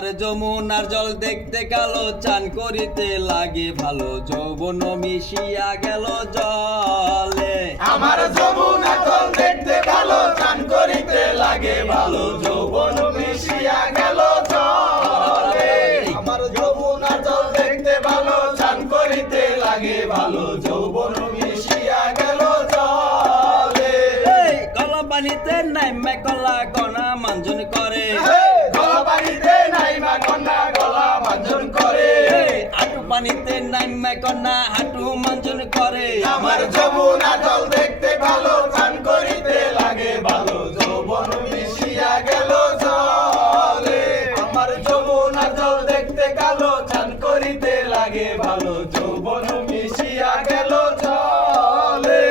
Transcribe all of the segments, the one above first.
যমুনার জল দেখতে কালো, চান করিতে লাগে ভালো, যৌবন মিশিয়া গেল জলে। আমার যমুনার জল দেখতে ভালো, চান করিতে লাগে ভালো, যৌবন মিশিয়া গেল জলে। আমার যমুনার জল দেখতে ভালো, চান করিতে লাগে ভালো, যৌবন মিশিয়া গেল জলে। গলা পানিতে নাইমা কলা গনা মাঞ্জন করে, গলা পানিতে নাইমা কন্যা গলা মাঞ্জন করে, হাঁটু পানিতে নাইমা কন্যা হাঁটু মাঞ্জন করে। আমার যমুনার জল দেখতে ভালো, চান করিতে লাগে ভালো, যৌবন মিশিয়া গেল জলে। আমার যমুনার জল দেখতে কালো, চান করিতে লাগে ভালো, যৌবন মিশিয়া গেল জলে।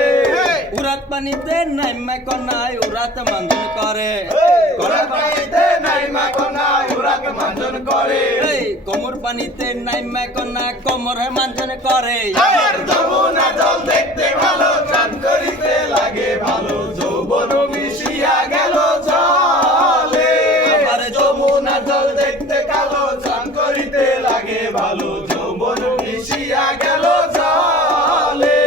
উরাত পানিতে নাইমা কন্যা উরাত মাঞ্জন করে, গলা পানিতে নাইমা কন্যা উরাক মাঞ্জন করে, কোমর পানিতে নাইমা কন্যা কোমর মাঞ্জন করে। আমার যমুনার জল দেখতে ভালো, চান করিতে লাগে ভালো, যৌবন মিশিয়া গেল জলে। আমার যমুনার জল দেখতে কালো, চান করিতে লাগে ভালো, যৌবন মিশিয়া গেল জলে।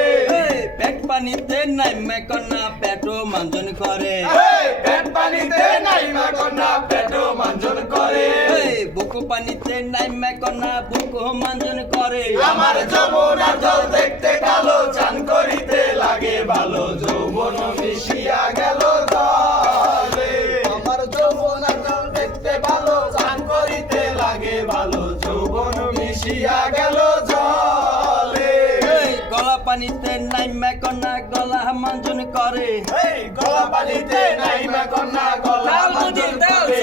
পেট পানিতে নাইমা কন্যা পেটও মাঞ্জন করে, পেট পানিতে নাইমা কন্যা পেট মাঞ্জন করে, বুকু পানিতে নাইমা কন্যা বুকু মাঞ্জন করে। আমার যমুনার জল দেখতে কালো, চান করিতে লাগে ভালো, যৌবন মিশিয়া গেল জলে। আমার যমুনার জল দেখতে ভালো, চান করিতে লাগে ভালো, যৌবন মিশিয়া গেল জলে। গলা পানিতে নাইমা কন্যা গলা মাঞ্জন করে, গলা পানিতে নাইমা কন্যা গলা মাঞ্জন করে,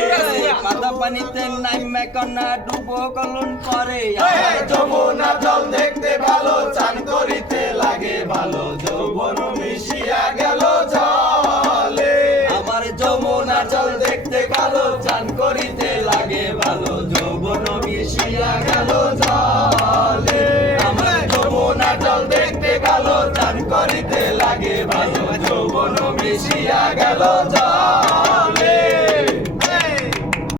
মাথা পানিতে নাইমা কন্যা ডুবো গলন করে। যমুনার জল দেখতে ভালো, চান করিতে লাগে ভালো, যৌবন মিশিয়া গেল জলে। আমার যমুনার জল দেখতে ভালো, চান করিতে লাগে ভালো, যৌবন মিশিয়া গেল জলে। আমার যমুনার জল দেখতে ভালো, চান করিতে লাগে ভালো, যৌবন মিশিয়া গেল জলে।